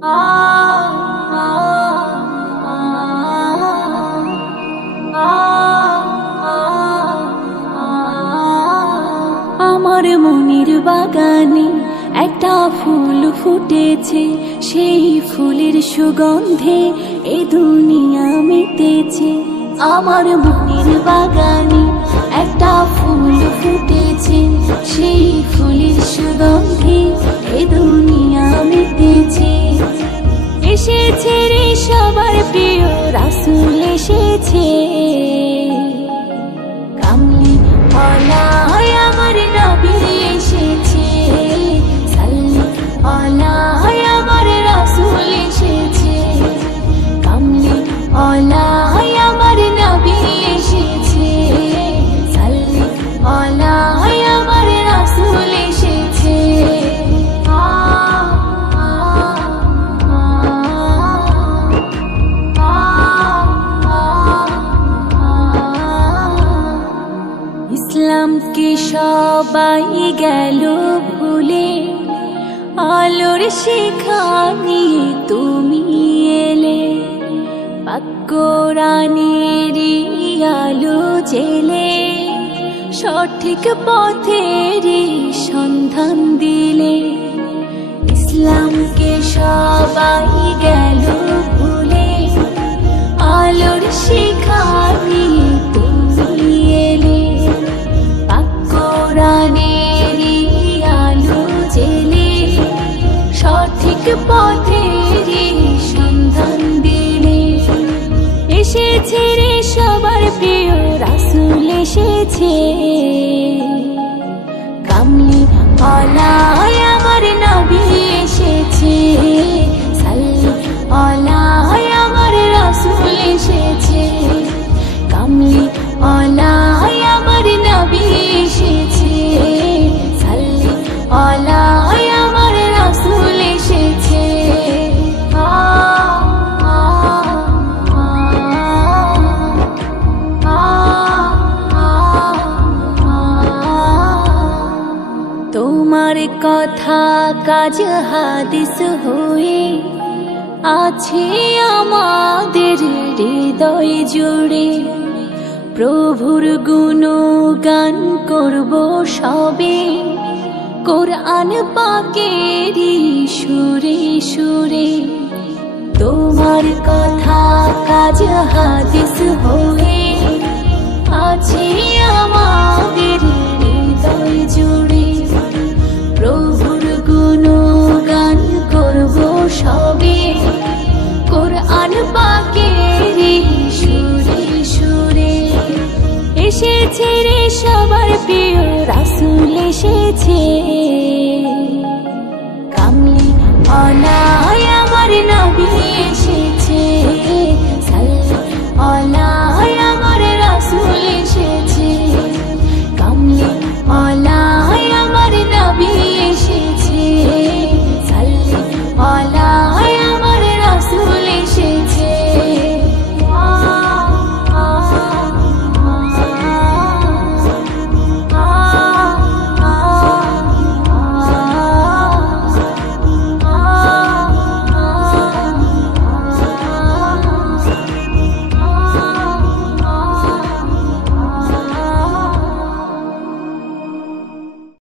আমার মনের বাগানে একটা ফুল ফুটেছে, সেই ফুলের সুগন্ধে এ দুনিয়া মেতেছে। আমার মনের বাগানে একটা ফুল ফুটেছে, সেই ফুলের সুগন্ধে এ দুনিয়া মেতেছে। এসেছে রে সবার প্রিয় রাসূল এসেছে, কামলি ওয়ালা আমার নবী এসেছে, সাল্লি আলা আমার রাসূল এসেছে, কামলি ওয়ালা আমার নবী এসেছে, সাল্লি আলা আমার রাসূল এসেছে। ইসলামকে সবাই গেল ভুলে, আলোর শিখা নিয়ে তুমি এলে, পাক কোরআনেরই আলো জেলে, সঠিক পথেরই সন্ধান দিলে। ইসলামকে সবাই গেল ভুলে, আলোর শিখা নিয়ে তুমি এলে, পাক কোরআনেরই আলো জেলে, সঠিক পথেরই সন্ধান দিলে। এসেছে রে সবার প্রিয় রাসূল এসেছে, কামলি ওয়ালা আমার নবী এসেছে, সাল্লি আলা আমার রাসূল এসেছে, কামলি ওয়ালা আমার নবী এসেছে, সাল্লি আলা আমার রাসূল এসেছে। তোমার কথা কাজ হাদিস হয়ে আছে আমাদের হৃদয় জুড়ে, প্রভুর গুণগান করব সবে, কোরআন পাকেরই সুরে সুরে। তোমার কথা কাজ হাদিস হয়ে আছে আমাদের হৃদয় জুড়ে, প্রভুর গুণগান করব সবে, কোরআন পাকেরই সুরে সুরে। এসেছে রে সবার প্রিয় রাসূল এসেছে।